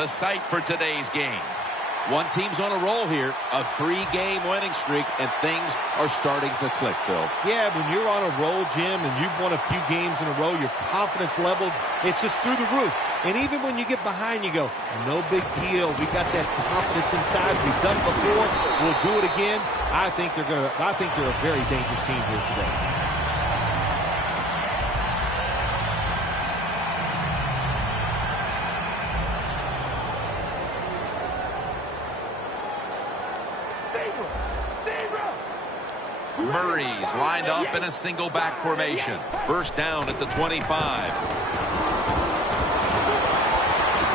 the site for today's game. One team's on a roll here, a 3-game winning streak, and things are starting to click, Phil. Yeah, when you're on a roll, Jim, and you've won a few games in a row, your confidence level, it's just through the roof. And even when you get behind, you go, no big deal. We got that confidence inside. We've done it before. We'll do it again. I think they're a very dangerous team here today. Murray's lined up in a single back formation. First down at the 25.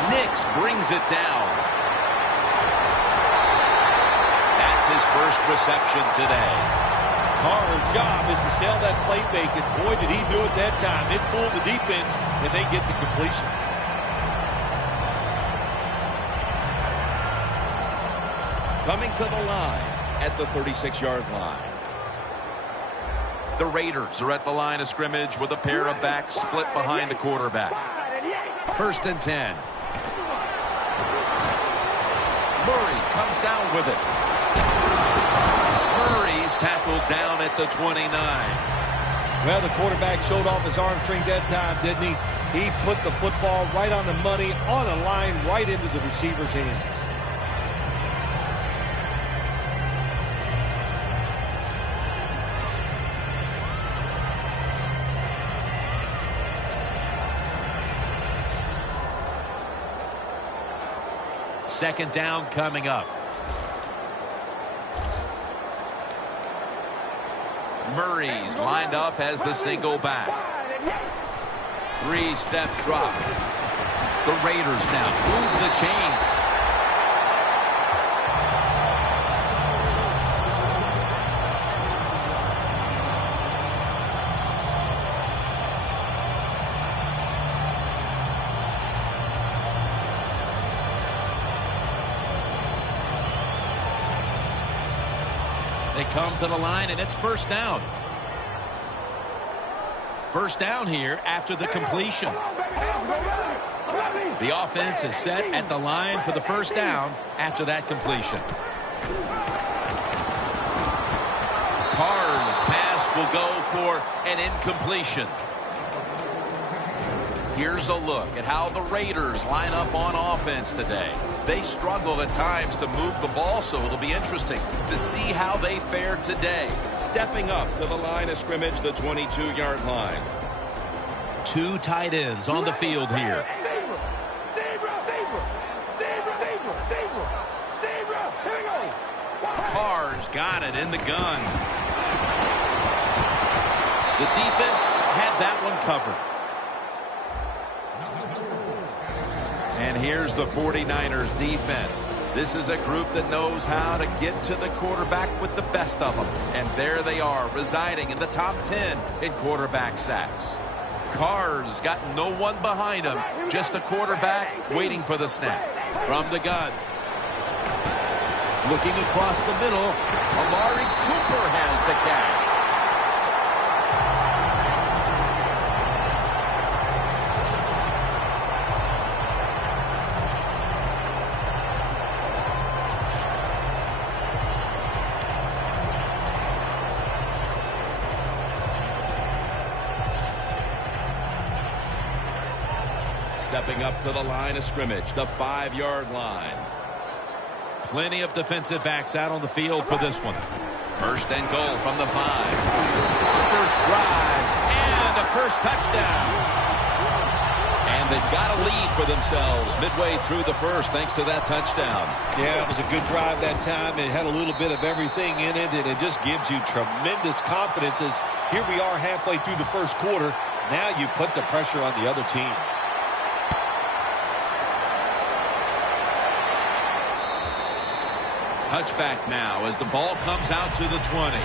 Nix brings it down. That's his first reception today. Carter's job is to sell that play fake, and boy, did he do it that time. It fooled the defense, and they get the completion. Coming to the line at the 36-yard line. The Raiders are at the line of scrimmage with a pair of backs split behind the quarterback. First and 10. Murray comes down with it. Murray's tackled down at the 29. Well, the quarterback showed off his arm strength that time, didn't he? He put the football right on the money, on a line, right into the receiver's hands. Second down coming up. Murray's lined up as the single back. 3-step drop. The Raiders now move the chains. They come to the line, and it's first down. First down here after the completion. The offense is set at the line for the first down after that completion. Carr's pass will go for an incompletion. Here's a look at how the Raiders line up on offense today. They struggle at times to move the ball, so it'll be interesting to see how they fare today. Stepping up to the line of scrimmage, the 22-yard line. Two tight ends on the field here. Carr's got it in the gun. The defense had that one covered. And here's the 49ers defense. This is a group that knows how to get to the quarterback with the best of them. And there they are, residing in the top 10 in quarterback sacks. Carr's got no one behind him, just a quarterback waiting for the snap. From the gun. Looking across the middle. Amari Cooper has the catch. Stepping up to the line of scrimmage, the 5-yard line. Plenty of defensive backs out on the field for this one. First and goal from the 5. First drive and a first touchdown. And they've got a lead for themselves midway through the first thanks to that touchdown. Yeah, it was a good drive that time. It had a little bit of everything in it, and it just gives you tremendous confidence as here we are halfway through the first quarter. Now you put the pressure on the other team. Touchback now as the ball comes out to the 20.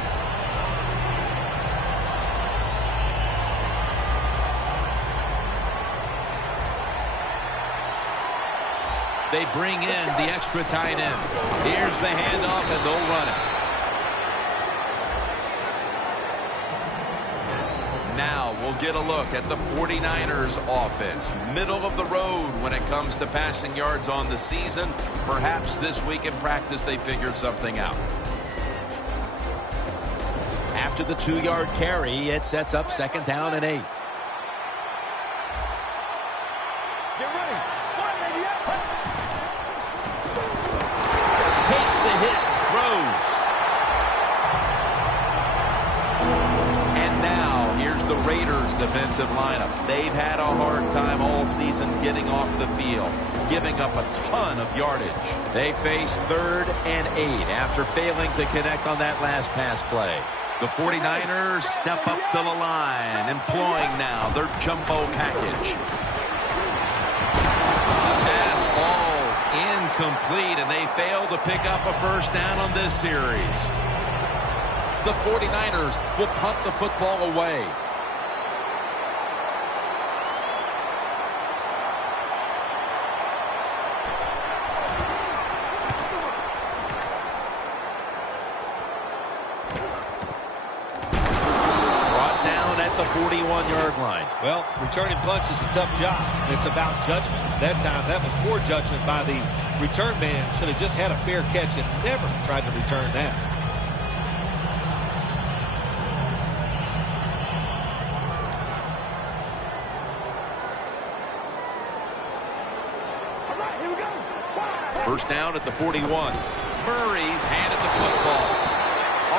They bring in the extra tight end. Here's the handoff, and they'll run it. Now we'll get a look at the 49ers offense. Middle of the road when it comes to passing yards on the season. Perhaps this week in practice they figured something out. After the 2-yard carry, it sets up 2nd down and 8. Takes the hit, throws. And now here's the Raiders defensive lineup. They've had a hard time all season getting off the field, giving up a ton of yardage. They face 3rd and 8 after failing to connect on that last pass play. The 49ers step up to the line, employing now their jumbo package. Pass balls incomplete, and they fail to pick up a first down on this series. The 49ers will punt the football away. The 41-yard line. Well, returning punts is a tough job. It's about judgment. That time, that was poor judgment by the return man. Should have just had a fair catch and never tried to return that. All right, here we go. First down at the 41. Murray's handed the football.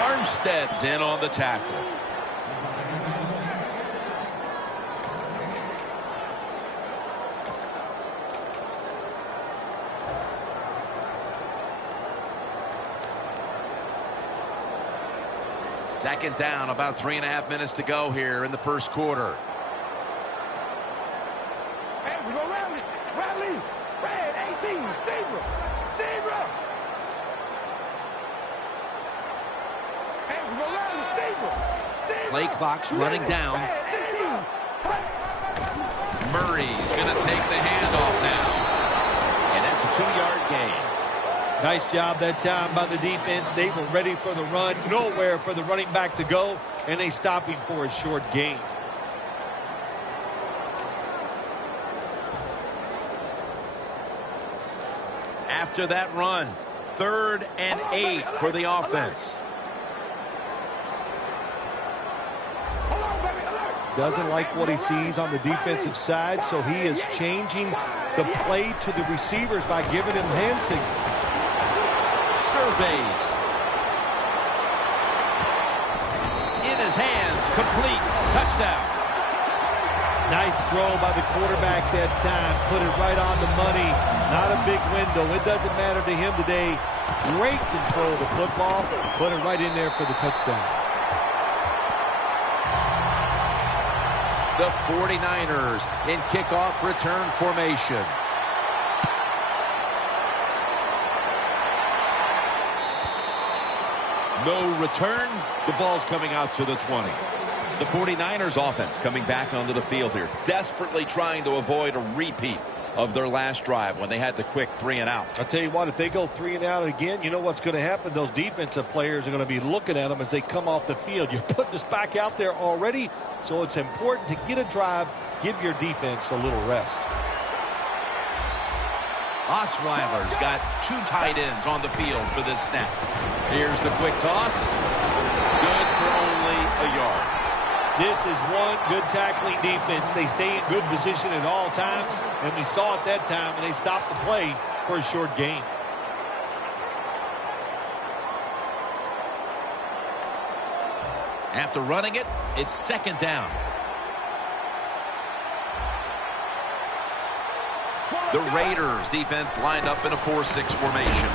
Armstead's in on the tackle. Second down, about 3.5 minutes to go here in the first quarter. Hey, we go rally, rally, red 18, zebra, zebra. Hey, we go rally, zebra, zebra. Play clock's running down. Murray's going to take the handoff now. And that's a 2-yard gain. Nice job that time by the defense. They were ready for the run. Nowhere for the running back to go. And they stop him for a short gain. After that run, 3rd and 8 for the offense. Doesn't like what he sees on the defensive side, so he is changing the play to the receivers by giving him hand signals. Surveys. In his hands, complete, touchdown. Nice throw by the quarterback that time. Put it right on the money. Not a big window. It doesn't matter to him today. Great control of the football. Put it right in there for the touchdown. The 49ers in kickoff return formation. No return. The ball's coming out to the 20. The 49ers offense coming back onto the field here, desperately trying to avoid a repeat of their last drive when they had the quick 3-and-out. I'll tell you what, if they go 3-and-out again, you know what's going to happen? Those defensive players are going to be looking at them as they come off the field. You're putting us back out there already, so it's important to get a drive, give your defense a little rest. Osweiler's got 2 tight ends on the field for this snap. Here's the quick toss. Good for only a yard. This is one good tackling defense. They stay in good position at all times, and we saw it that time, and they stopped the play for a short gain. After running it, it's 2nd down. The Raiders defense lined up in a 4-6 formation.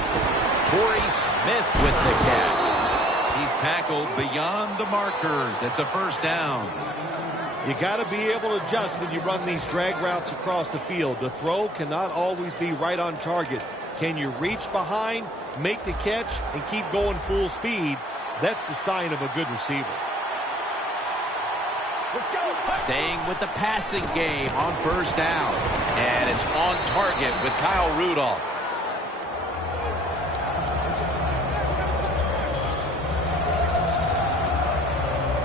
Torrey Smith with the catch. He's tackled beyond the markers. It's a first down. You got to be able to adjust when you run these drag routes across the field. The throw cannot always be right on target. Can you reach behind, make the catch, and keep going full speed? That's the sign of a good receiver. Let's go. Staying with the passing game on first down. And it's on target with Kyle Rudolph.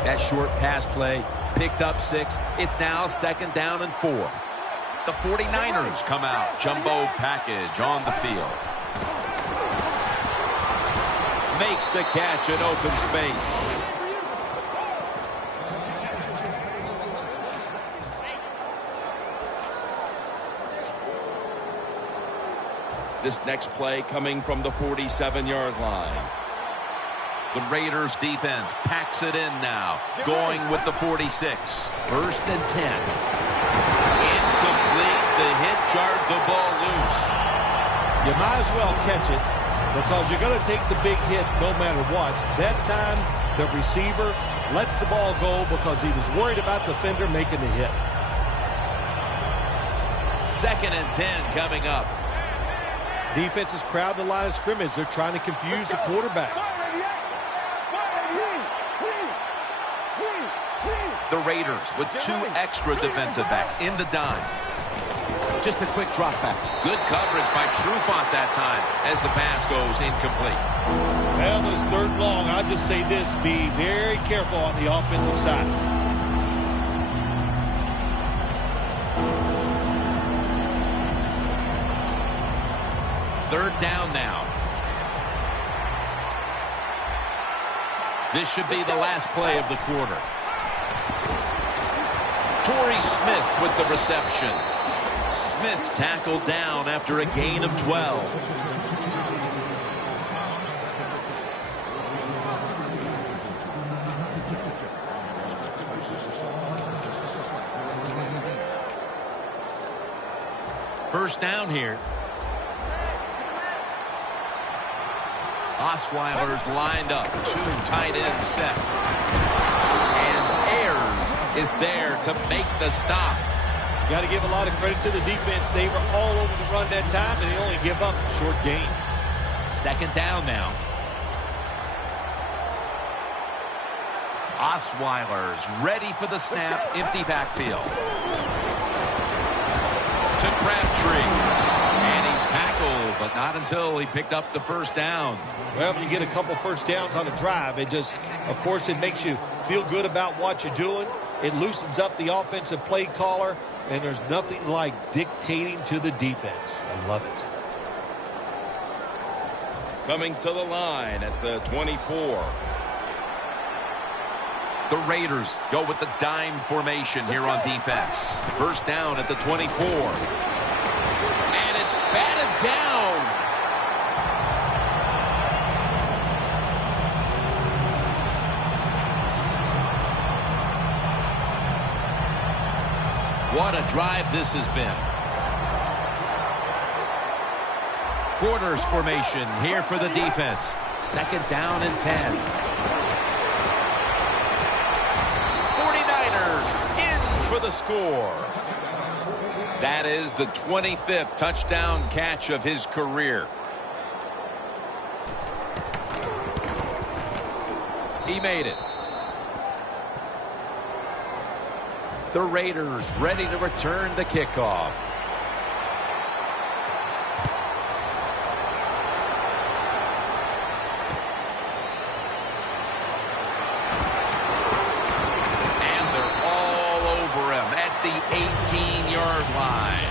That short pass play picked up 6. It's now 2nd down and 4. The 49ers come out. Jumbo package on the field. Makes the catch in open space. This next play coming from the 47-yard line. The Raiders defense packs it in now. Going with the 46. 1st and 10. Incomplete. The hit jarred the ball loose. You might as well catch it because you're going to take the big hit no matter what. That time, the receiver lets the ball go because he was worried about the defender making the hit. 2nd and 10 coming up. Defense is crowding the line of scrimmage. They're trying to confuse the quarterback. The Raiders with 2 extra defensive backs in the dime. Just a quick drop back. Good coverage by Trufant that time as the pass goes incomplete. Well, it's 3rd and long. I'll just say this. Be very careful on the offensive side. Third down now. This should be the last play of the quarter. Torrey Smith with the reception. Smith's tackled down after a gain of 12. First down here. Osweiler's lined up. 2 tight ends set. And Ayers is there to make the stop. Got to give a lot of credit to the defense. They were all over the run that time, and they only give up a short gain. 2nd down now. Osweiler's ready for the snap. Empty backfield. To Crabtree. And he's tackled, but not until he picked up the 1st down. Well, when you get a couple 1st downs on a drive, it just, of course, it makes you feel good about what you're doing. It loosens up the offensive play caller, and there's nothing like dictating to the defense. I love it. Coming to the line at the 24. The Raiders go with the dime formation here on defense. 1st down at the 24. And it's batted down. What a drive this has been. Quarters formation here for the defense. 2nd down and 10. 49ers in for the score. That is the 25th touchdown catch of his career. He made it. The Raiders ready to return the kickoff. And they're all over him at the 18-yard line.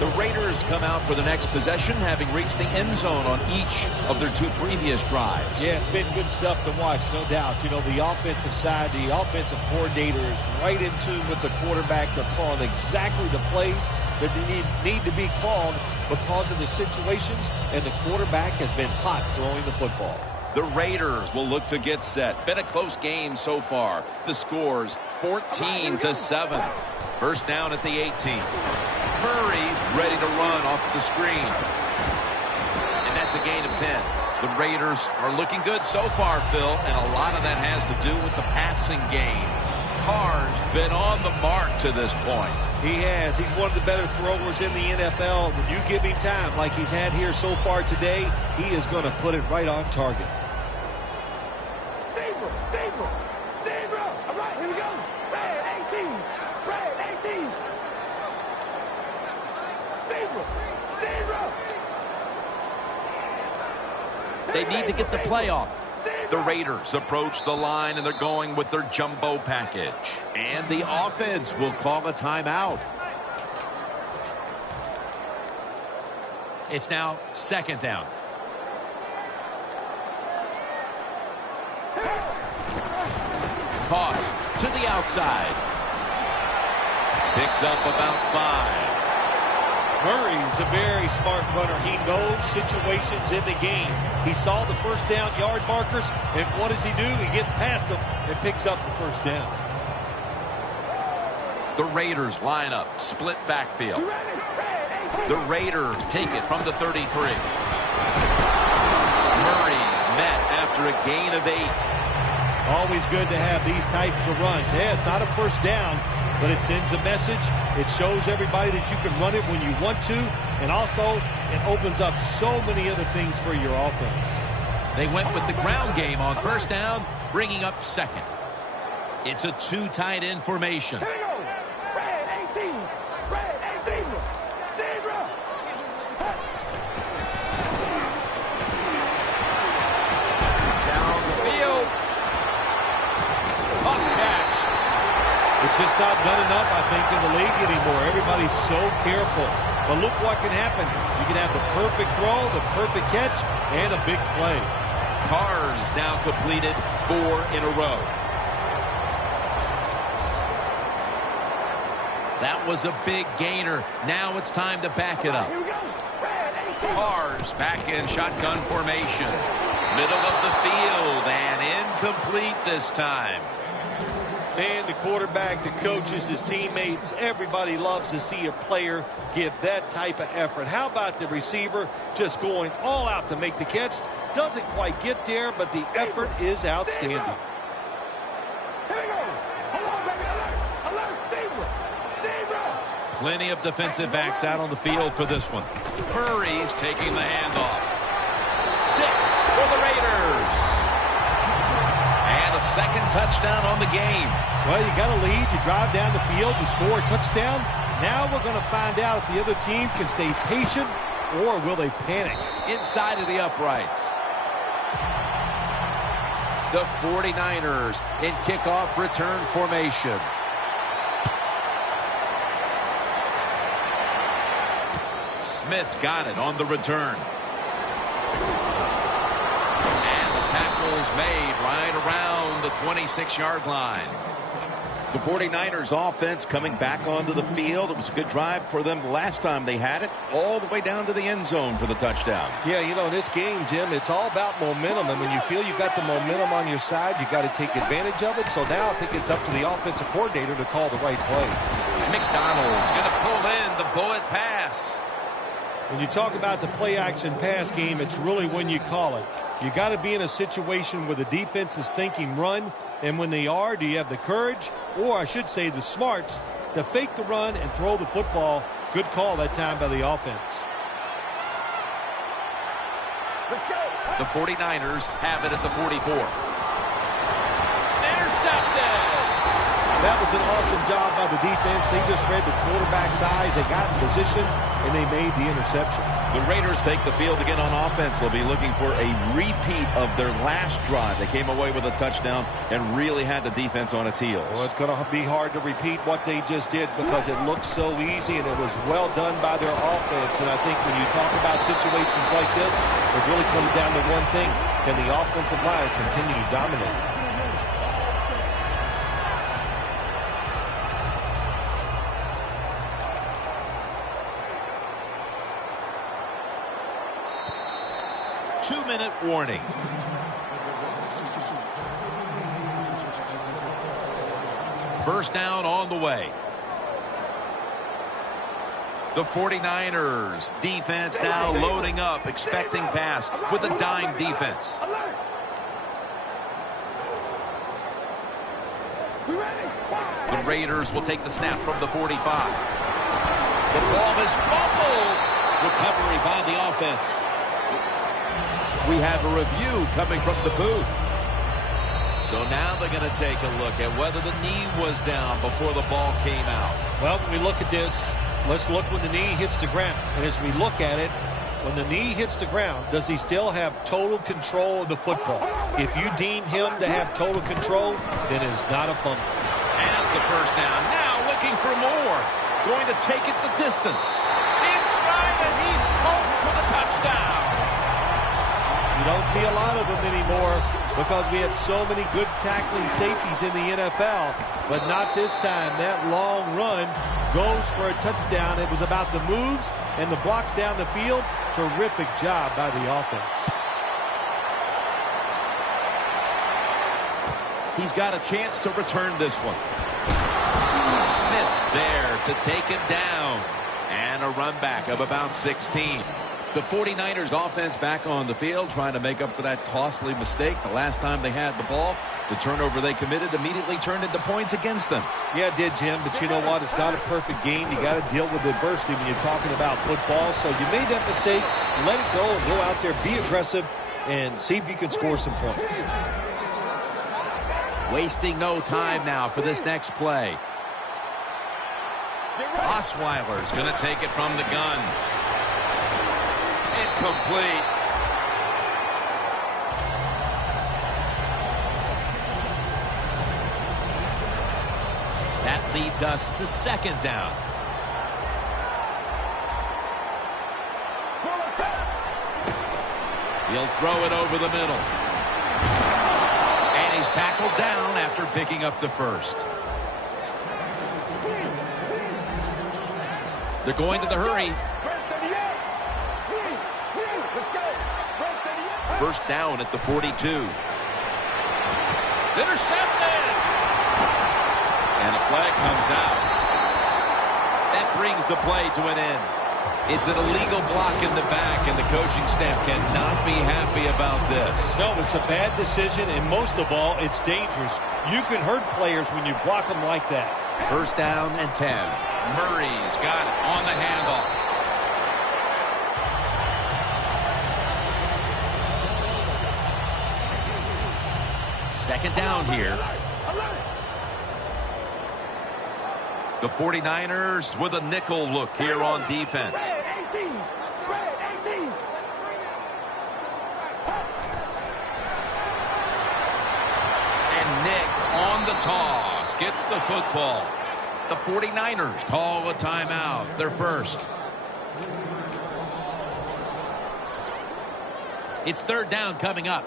The Raiders come out for the next possession, having reached the end zone on each of their 2 previous drives. Yeah, it's been good stuff to watch, no doubt. You know, the offensive side, the offensive coordinator is right in tune with the quarterback. They're calling exactly the plays that they need to be called because of the situations, and the quarterback has been hot throwing the football. The Raiders will look to get set. Been a close game so far. The score's 14-7. 1st down at the 18. Murray's ready to run off the screen. And that's a gain of 10. The Raiders are looking good so far, Phil, and a lot of that has to do with the passing game. Carr's been on the mark to this point. He has. He's one of the better throwers in the NFL. When you give him time like he's had here so far today, he is going to put it right on target. Zebra, zebra, zebra. All right, here we go. Red 18, red 18. Zebra, zebra. They need to get the play off. The Raiders approach the line, and they're going with their jumbo package. And the offense will call a timeout. It's now 2nd down. Toss to the outside. Picks up about 5. Murray's a very smart runner. He knows situations in the game. He saw the first down yard markers, and what does he do? He gets past them and picks up the first down. The Raiders line up, split backfield. The Raiders take it from the 33. Murray's met after a gain of 8. Always good to have these types of runs. Yeah, it's not a first down, but it sends a message. It shows everybody that you can run it when you want to, and also it opens up so many other things for your offense. They went with the ground game on 1st down, bringing up 2nd. It's a 2 tight end formation. Here we go. Red 18. Red 18. Zebra. Down the field. Tough catch. It's just not done enough, I think, in the league anymore. Everybody's so careful. But look what can happen. You can have the perfect throw, the perfect catch, and a big play. Carr's now completed 4 in a row. That was a big gainer. Now it's time to back it up. Here we go. Red 18. Carr's back in shotgun formation. Middle of the field and incomplete this time. And the quarterback, the coaches, his teammates, everybody loves to see a player give that type of effort. How about the receiver just going all out to make the catch? Doesn't quite get there, but the effort is outstanding. Here we go. Hold on, baby. Alert. Alert. Zebra. Zebra. Plenty of defensive backs out on the field for this one. Murray's taking the handoff. 6 for the Raiders. And a 2nd touchdown on the game. Well, you got a lead. You drive down the field. You score a touchdown. Now we're going to find out if the other team can stay patient or will they panic. Inside of the uprights. The 49ers in kickoff return formation. Smith got it on the return. And the tackle's made right around the 26-yard line. The 49ers offense coming back onto the field. It was a good drive for them last time they had it, all the way down to the end zone for the touchdown. Yeah, you know, in this game, Jim, it's all about momentum. And when you feel you got the momentum on your side, you got to take advantage of it. So now I think it's up to the offensive coordinator to call the right play. McDonald's going to pull in the bullet pass. When you talk about the play-action pass game, it's really when you call it. You got to be in a situation where the defense is thinking run, and when they are, do you have the courage, or I should say the smarts, to fake the run and throw the football? Good call that time by the offense. Let's go. The 49ers have it at the 44. Intercepted. That was an awesome job by the defense. They just read the quarterback's eyes. They got in position, and they made the interception. The Raiders take the field again on offense. They'll be looking for a repeat of their last drive. They came away with a touchdown and really had the defense on its heels. Well, it's going to be hard to repeat what they just did because it looked so easy, and it was well done by their offense. And I think when you talk about situations like this, it really comes down to one thing. Can the offensive line continue to dominate? Two-minute warning. First down on the way. The 49ers defense now loading up, expecting pass with a dime defense. Alert. We ready? The Raiders will take the snap from the 45. The ball is fumbled. Recovery by the offense. We have a review coming from the booth. So now they're going to take a look at whether the knee was down before the ball came out. Well, when we look at this, let's look when the knee hits the ground. And as we look at it, when the knee hits the ground, does he still have total control of the football? If you deem him to have total control, then it is not a fumble. Has the first down. Now looking for more. Going to take it the distance. In stride, and he's home for the touchdown. You don't see a lot of them anymore because we have so many good tackling safeties in the NFL, but not this time. That long run goes for a touchdown. It was about the moves and the blocks down the field. Terrific job by the offense. He's got a chance to return this one. Smith's there to take him down. And a run back of about 16. The 49ers offense back on the field trying to make up for that costly mistake. The last time they had the ball, the turnover they committed immediately turned into points against them. Yeah, it did, Jim, but you know what? It's not a perfect game. You got to deal with adversity when you're talking about football. So you made that mistake, let it go, and go out there, be aggressive, and see if you can score some points. Wasting no time now for this next play. Osweiler's going to take it from the gun. Incomplete. That leads us to second down. He'll throw it over the middle. And he's tackled down after picking up the first. They're going to the hurry. First down at the 42. It's intercepted. And a flag comes out. That brings the play to an end. It's an illegal block in the back, and the coaching staff cannot be happy about this. No, it's a bad decision, and most of all, it's dangerous. You can hurt players when you block them like that. First down and 10. Murray's got it on the handoff. Second down here. The 49ers with a nickel look here on defense. And Nix on the toss gets the football. The 49ers call a timeout, their first. It's third down coming up.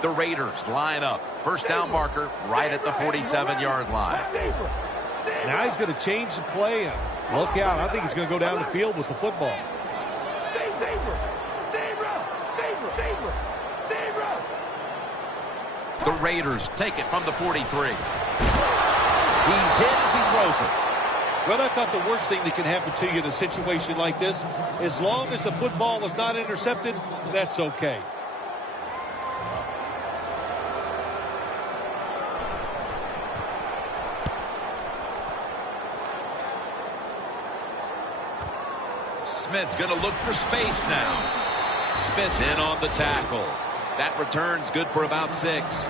The Raiders line up. First down marker right at the 47-yard line. Now he's going to change the play. Look out. I think he's going to go down the field with the football. The Raiders take it from the 43. He's hit as he throws it. Well, that's not the worst thing that can happen to you in a situation like this. As long as the football was not intercepted, that's okay. Smith's going to look for space now. Smith's in on the tackle. That return's good for about 6.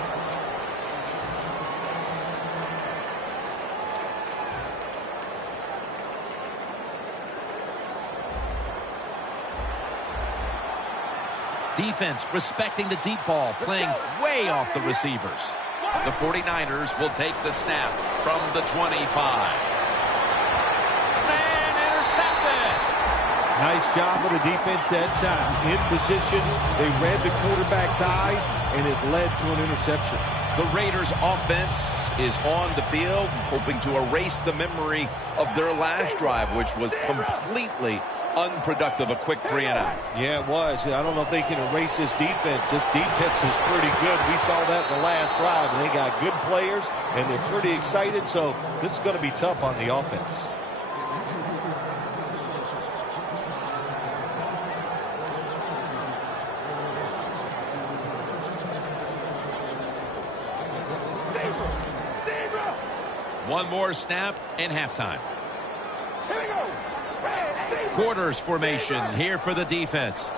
Defense respecting the deep ball, playing way off the receivers. The 49ers will take the snap from the 25. And intercepted. Nice job of the defense that time. In position, they read the quarterback's eyes, and it led to an interception. The Raiders offense is on the field, hoping to erase the memory of their last drive, which was completely unproductive, a quick 3 and out. Yeah, it was. I don't know if they can erase this defense. This defense is pretty good. We saw that in the last drive, and they got good players, and they're pretty excited, so this is going to be tough on the offense. One more snap and halftime. Quarters formation here for the defense.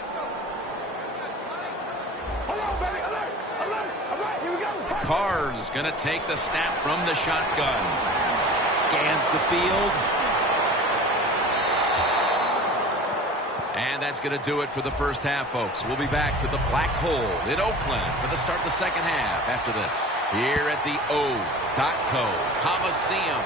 Carr's going to take the snap from the shotgun. Scans the field. And that's going to do it for the first half, folks. We'll be back to the Black Hole in Oakland for the start of the second half after this. Here at the O.co Coliseum.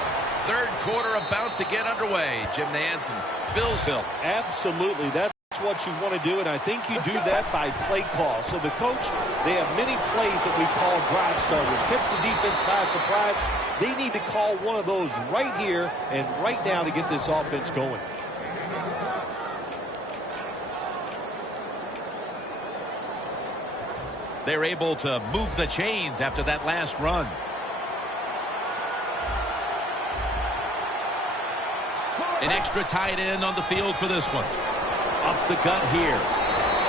Third quarter about to get underway. Jim Nantz and Phil Sill. Absolutely. That's what you want to do, and I think you do that by play call. So the coach, they have many plays that we call drive starters. Catch the defense by surprise. They need to call one of those right here and right now to get this offense going. They're able to move the chains after that last run. An extra tight end on the field for this one. Up the gut here.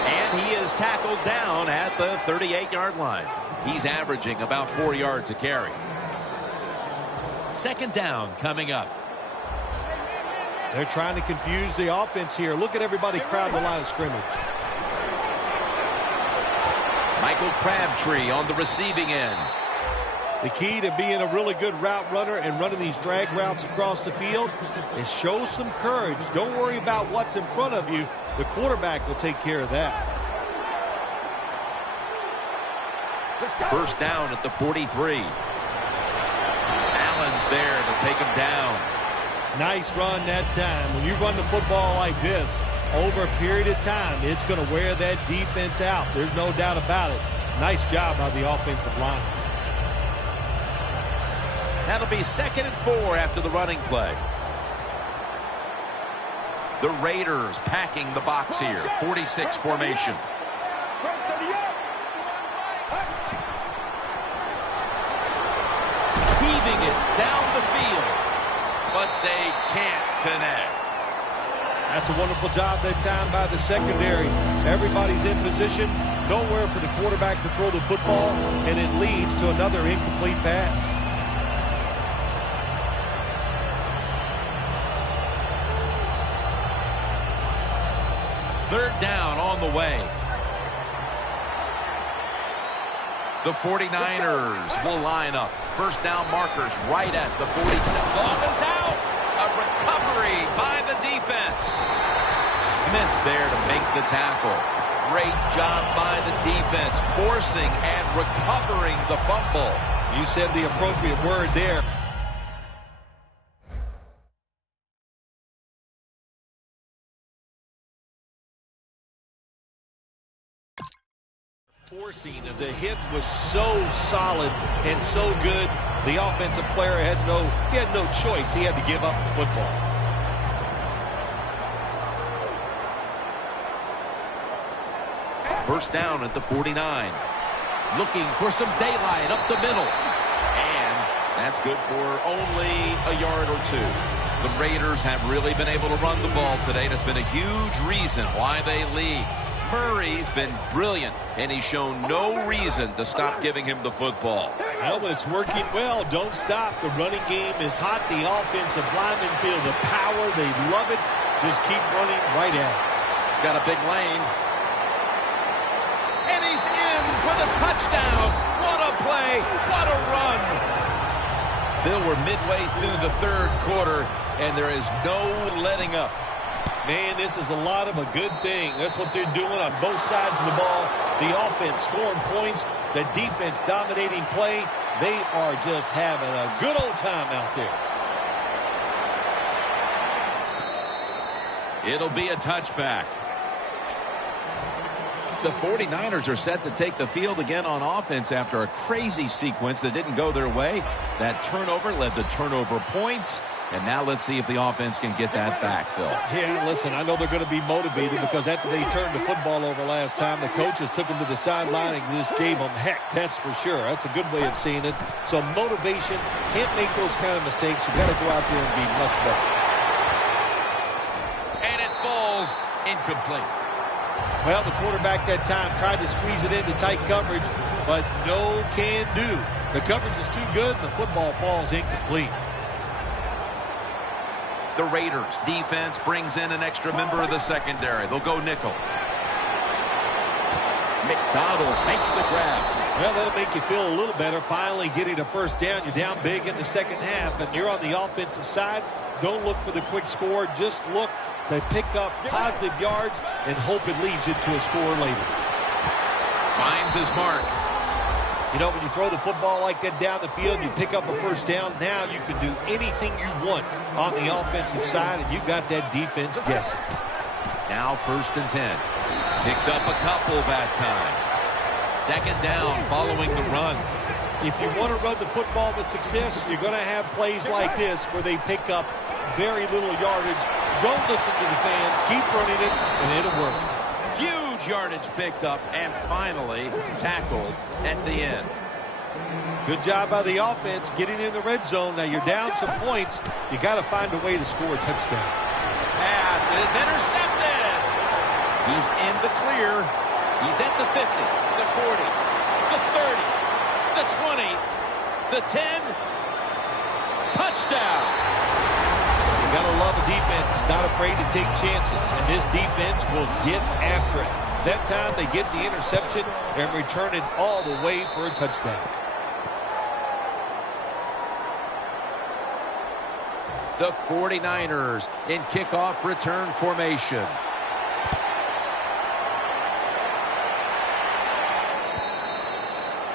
And he is tackled down at the 38-yard line. He's averaging about 4 yards a carry. Second down coming up. They're trying to confuse the offense here. Look at everybody crowd the line of scrimmage. Michael Crabtree on the receiving end. The key to being a really good route runner and running these drag routes across the field is show some courage. Don't worry about what's in front of you. The quarterback will take care of that. First down at the 43. Allen's there to take him down. Nice run that time. When you run the football like this, over a period of time, it's going to wear that defense out. There's no doubt about it. Nice job by the offensive line. That'll be 2nd and 4 after the running play. The Raiders packing the box here. 46 formation. Heaving it down the field. But they can't connect. That's a wonderful job that time by the secondary. Everybody's in position. Nowhere for the quarterback to throw the football, and it leads to another incomplete pass. Third down on the way. The 49ers will line up. First down markers right at the 47. Ball is out. A recovery by the defense. Smith there to make the tackle. Great job by the defense, forcing and recovering the fumble. You said the appropriate word there. Forcing the hit was so solid and so good. The offensive player had no choice. He had to give up the football. First down at the 49. Looking for some daylight up the middle. And that's good for only a yard or two. The Raiders have really been able to run the ball today. That's been a huge reason why they lead. Murray's been brilliant, and he's shown no reason to stop giving him the football. Well, but it's working well. Don't stop. The running game is hot. The offensive linemen feel the power. They love it. Just keep running right at it. Got a big lane. And he's in for the touchdown. What a play. What a run. Bill, we're midway through the third quarter, and there is no letting up. Man, this is a lot of a good thing. That's what they're doing on both sides of the ball. The offense scoring points, the defense dominating play. They are just having a good old time out there. It'll be a touchback. The 49ers are set to take the field again on offense after a crazy sequence that didn't go their way. That turnover led to turnover points. And now let's see if the offense can get that back, Phil. Yeah, listen, I know they're going to be motivated because after they turned the football over last time, the coaches took them to the sideline and just gave them heck. That's for sure. That's a good way of seeing it. So motivation, can't make those kind of mistakes. You got to go out there and be much better. And it falls incomplete. Well, the quarterback that time tried to squeeze it into tight coverage, but no can do. The coverage is too good, and the football falls incomplete. The Raiders defense brings in an extra member of the secondary. They'll go nickel. McDonald makes the grab. Well, that'll make you feel a little better. Finally getting a first down. You're down big in the second half, and you're on the offensive side. Don't look for the quick score. Just look to pick up positive yards and hope it leads you to a score later. Finds his mark. You know, when you throw the football like that down the field, you pick up a first down, now you can do anything you want on the offensive side, and you got that defense guessing. Now 1st and 10. Picked up a couple that time. 2nd down following the run. If you want to run the football with success, you're going to have plays like this where they pick up very little yardage. Don't listen to the fans. Keep running it, and it'll work. Huge yardage picked up and finally tackled at the end. Good job by the offense getting in the red zone. Now you're down some points. You got to find a way to score a touchdown. Pass is intercepted. He's in the clear. He's at the 50, the 40, the 30, the 20, the 10. Touchdown. You got to love a defense that's not afraid to take chances, and this defense will get after it. That time they get the interception and return it all the way for a touchdown. The 49ers in kickoff return formation.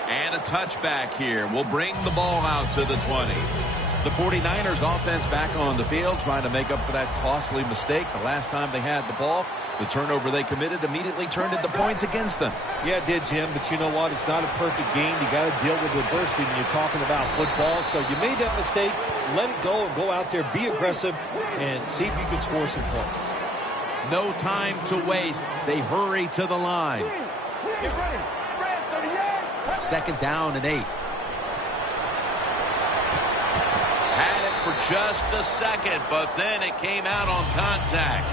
And a touchback here will bring the ball out to the 20. The 49ers offense back on the field trying to make up for that costly mistake. The last time they had the ball, the turnover they committed immediately turned into points against them. Yeah, it did, Jim, but you know what? It's not a perfect game. You got to deal with adversity when you're talking about football. So you made that mistake. Let it go and go out there, be aggressive, and see if you can score some points. No time to waste. They hurry to the line. Get ready. Red 38. 2nd down and 8. Had it for just a second, but then it came out on contact.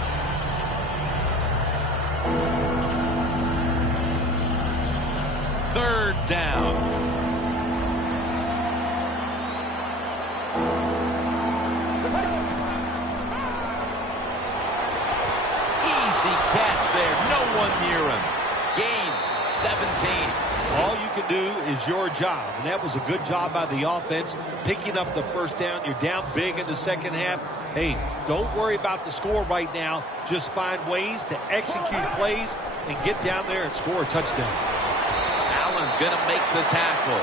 Third down. Easy catch there. No one near him. Gains 17. All you can do is your job, and that was a good job by the offense, picking up the first down. You're down big in the second half. Hey, don't worry about the score right now. Just find ways to execute plays and get down there and score a touchdown. Allen's going to make the tackle.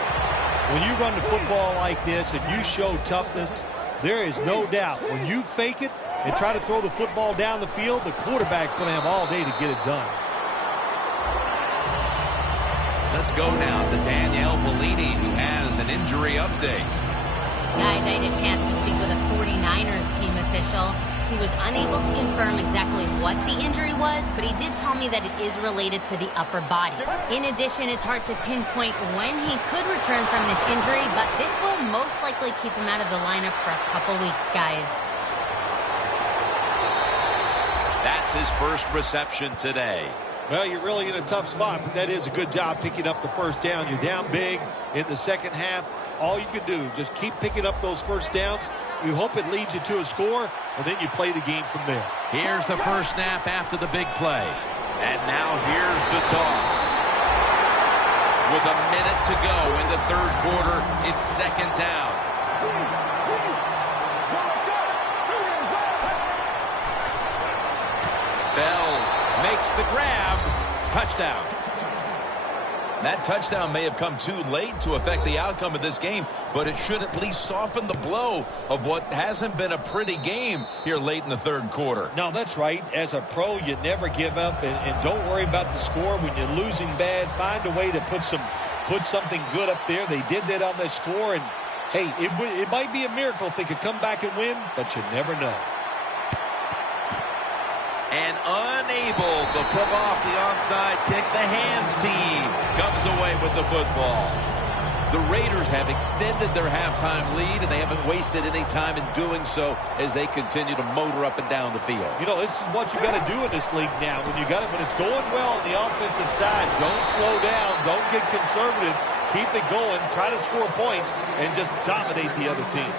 When you run the football like this and you show toughness, there is no doubt when you fake it and try to throw the football down the field, the quarterback's going to have all day to get it done. Let's go now to Danielle Bellini, who has an injury update. Guys, I had a chance to speak with a 49ers team official. He was unable to confirm exactly what the injury was, but he did tell me that it is related to the upper body. In addition, it's hard to pinpoint when he could return from this injury, but this will most likely keep him out of the lineup for a couple weeks, guys. That's his first reception today. Well, you're really in a tough spot, but that is a good job picking up the first down. You're down big in the second half. All you can do, just keep picking up those first downs. You hope it leads you to a score, and then you play the game from there. Here's the first snap after the big play. And now here's the toss. With a minute to go in the third quarter, it's 2nd down. Bells makes the grab. Touchdown. That touchdown may have come too late to affect the outcome of this game, but it should at least soften the blow of what hasn't been a pretty game here late in the third quarter. No, that's right. As a pro, you never give up, and don't worry about the score. When you're losing bad, find a way to put something good up there. They did that on the score, and hey, it might be a miracle if they could come back and win, but you never know. And unable to pull off the onside kick, the hands team comes away with the football. The Raiders have extended their halftime lead, and they haven't wasted any time in doing so as they continue to motor up and down the field. You know, this is what you got to do in this league now. When it's going well on the offensive side, don't slow down, don't get conservative, keep it going, try to score points, and just dominate the other team.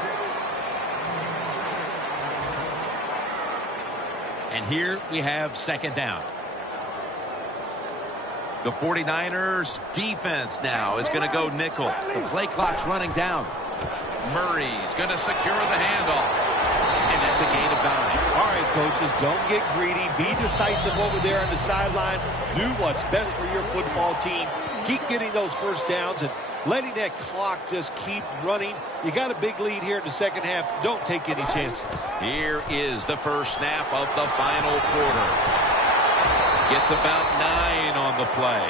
And here we have 2nd down. The 49ers defense now is going to go nickel. The play clock's running down. Murray's going to secure the handoff. And that's a gain of 9. All right, coaches. Don't get greedy. Be decisive over there on the sideline. Do what's best for your football team. Keep getting those first downs and letting that clock just keep running. You got a big lead here in the second half. Don't take any chances. Here is the first snap of the final quarter. Gets about 9 on the play.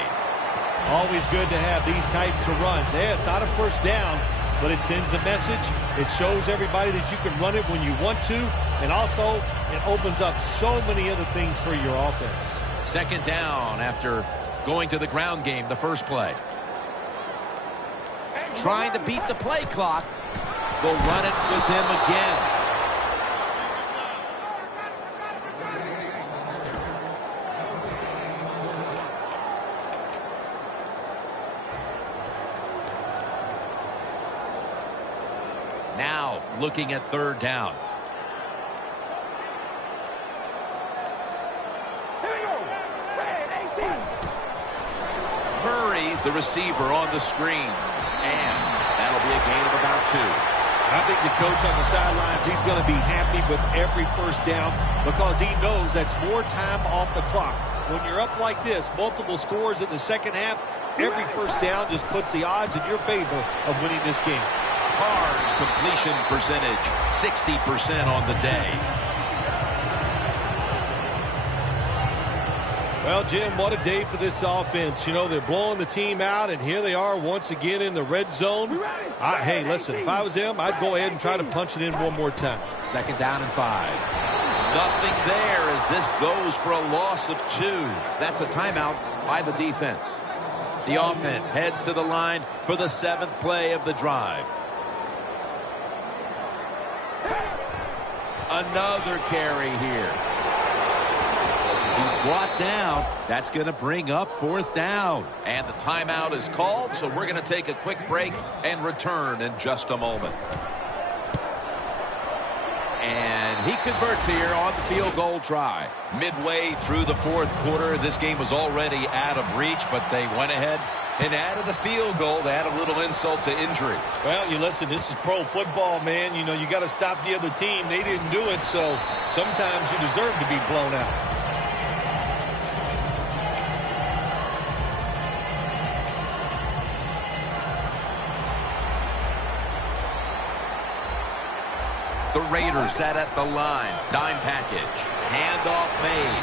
Always good to have these types of runs. Yeah, it's not a first down, but it sends a message. It shows everybody that you can run it when you want to, and also it opens up so many other things for your offense. Second down after going to the ground game the first play. Trying to beat the play clock. They'll run it with him again. Now looking at third down. Here we go. Red 18. Murray's the receiver on the screen. And that'll be a gain of about 2. I think the coach on the sidelines, he's going to be happy with every first down because he knows that's more time off the clock. When you're up like this, multiple scores in the second half, every first down just puts the odds in your favor of winning this game. Carr's completion percentage, 60% on the day. Well, Jim, what a day for this offense. You know, they're blowing the team out, and here they are once again in the red zone. Hey, listen, if I was them, I'd go ahead and try to punch it in one more time. Second down and 5. Nothing there as this goes for a loss of 2. That's a timeout by the defense. The offense heads to the line for the 7th play of the drive. Another carry here. He's brought down. That's going to bring up 4th down. And the timeout is called, so we're going to take a quick break and return in just a moment. And he converts here on the field goal try. Midway through the 4th quarter, this game was already out of reach, but they went ahead and added a field goal to add a little insult to injury. Well, you listen, this is pro football, man. You know, you got to stop the other team. They didn't do it, so sometimes you deserve to be blown out. The Raiders sat at the line. Dime package. Handoff made.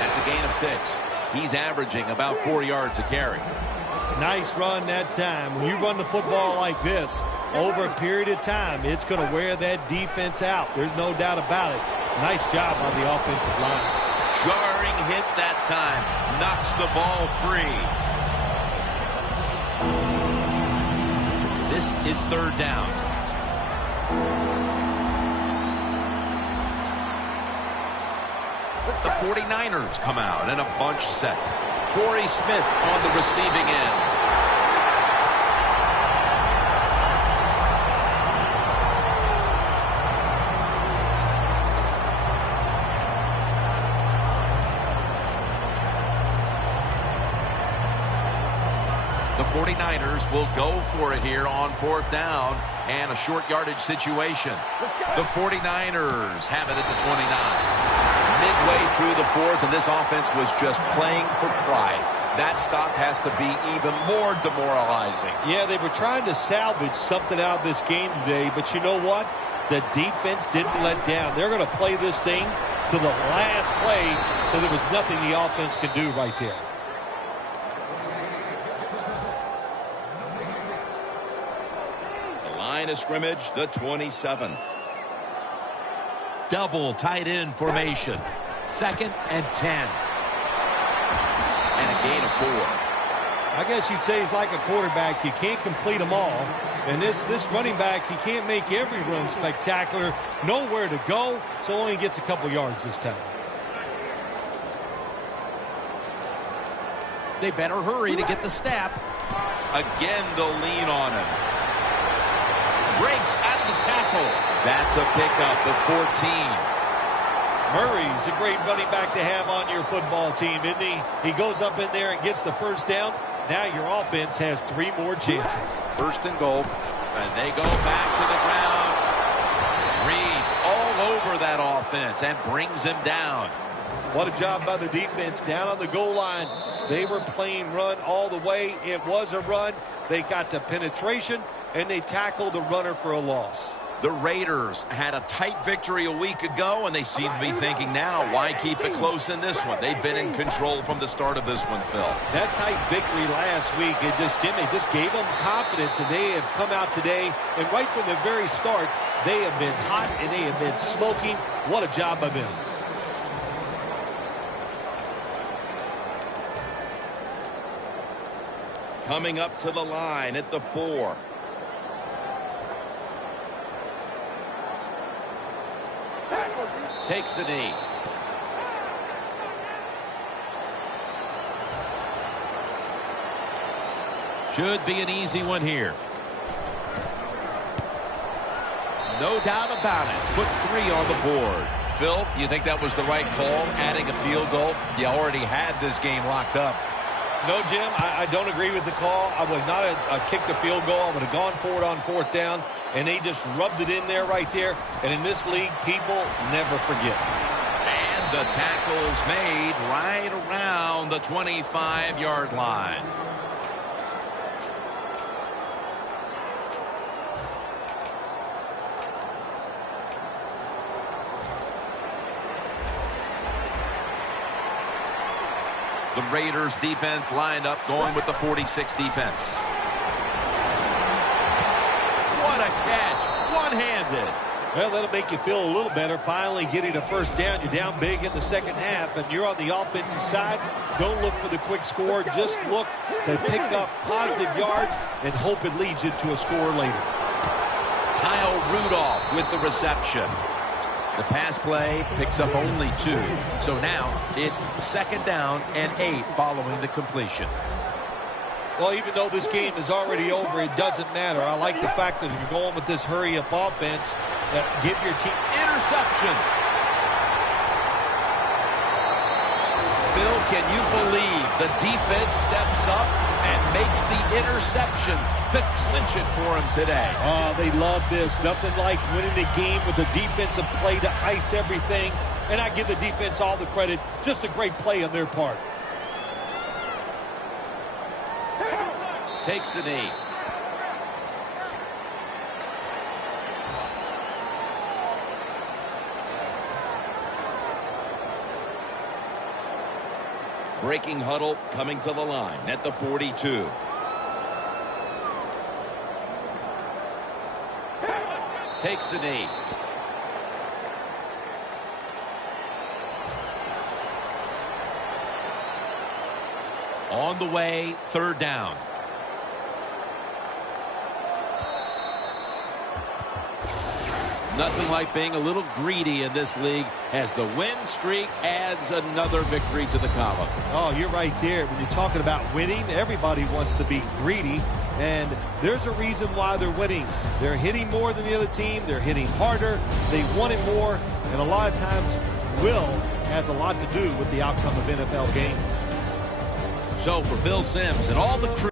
That's a gain of 6. He's averaging about 4 yards a carry. Nice run that time. When you run the football like this, over a period of time, it's going to wear that defense out. There's no doubt about it. Nice job on the offensive line. Jarring hit that time. Knocks the ball free. This is third down. The 49ers come out in a bunch set. Torrey Smith on the receiving end. The 49ers will go for it here on 4th down and a short yardage situation. The 49ers have it at the 29. Midway through the 4th, and this offense was just playing for pride. That stop has to be even more demoralizing. Yeah, they were trying to salvage something out of this game today, but you know what? The defense didn't let down. They're going to play this thing to the last play, so there was nothing the offense can do right there. The line of scrimmage, the 27. Double tight end formation. 2nd and 10. And a gain of 4. I guess you'd say he's like a quarterback. You can't complete them all. And this running back, he can't make every run spectacular. Nowhere to go, so only gets a couple yards this time. They better hurry to get the snap. Again, they'll lean on him. Breaks at the tackle. That's a pickup of 14. Murray's a great running back to have on your football team, isn't he? He goes up in there and gets the first down. Now your offense has 3 more chances. 1st and goal. And they go back to the ground. Reed's all over that offense and brings him down. What a job by the defense down on the goal line. They were playing run all the way. It was a run. They got the penetration, and they tackled the runner for a loss. The Raiders had a tight victory a week ago, and they seem to be thinking now, why keep it close in this one? They've been in control from the start of this one, Phil. That tight victory last week, it just gave them confidence, and they have come out today, and right from the very start, they have been hot, and they have been smoking. What a job by them. Coming up to the line at the 4. Takes a knee. Should be an easy one here. No doubt about it. Put 3 on the board. Phil, you think that was the right call, adding a field goal? You already had this game locked up. No, Jim, I don't agree with the call. I would not have kicked the field goal. I would have gone for it on 4th down, and they just rubbed it in there right there. And in this league, people never forget. And the tackle's made right around the 25-yard line. The Raiders defense lined up going with the 46 defense. What a catch. One-handed. Well, that'll make you feel a little better. Finally getting a 1st down. You're down big in the 2nd half, and you're on the offensive side. Don't look for the quick score. Just look to pick up positive yards and hope it leads you to a score later. Kyle Rudolph with the reception. The pass play picks up only 2. So now it's 2nd down and 8 following the completion. Well, even though this game is already over, it doesn't matter. I like the fact that you're going with this hurry-up offense that give your team interception. Phil, can you believe the defense steps up and makes the interception to clinch it for him today? Oh, they love this. Nothing like winning a game with a defensive play to ice everything. And I give the defense all the credit. Just a great play on their part. Takes a knee. Breaking huddle coming to the line at the 42. Takes a knee. On the way, 3rd down. Nothing like being a little greedy in this league as the win streak adds another victory to the column. Oh, you're right there. When you're talking about winning, everybody wants to be greedy, and there's a reason why they're winning. They're hitting more than the other team. They're hitting harder. They want it more, and a lot of times will has a lot to do with the outcome of NFL games. So for Bill Sims and all the crew.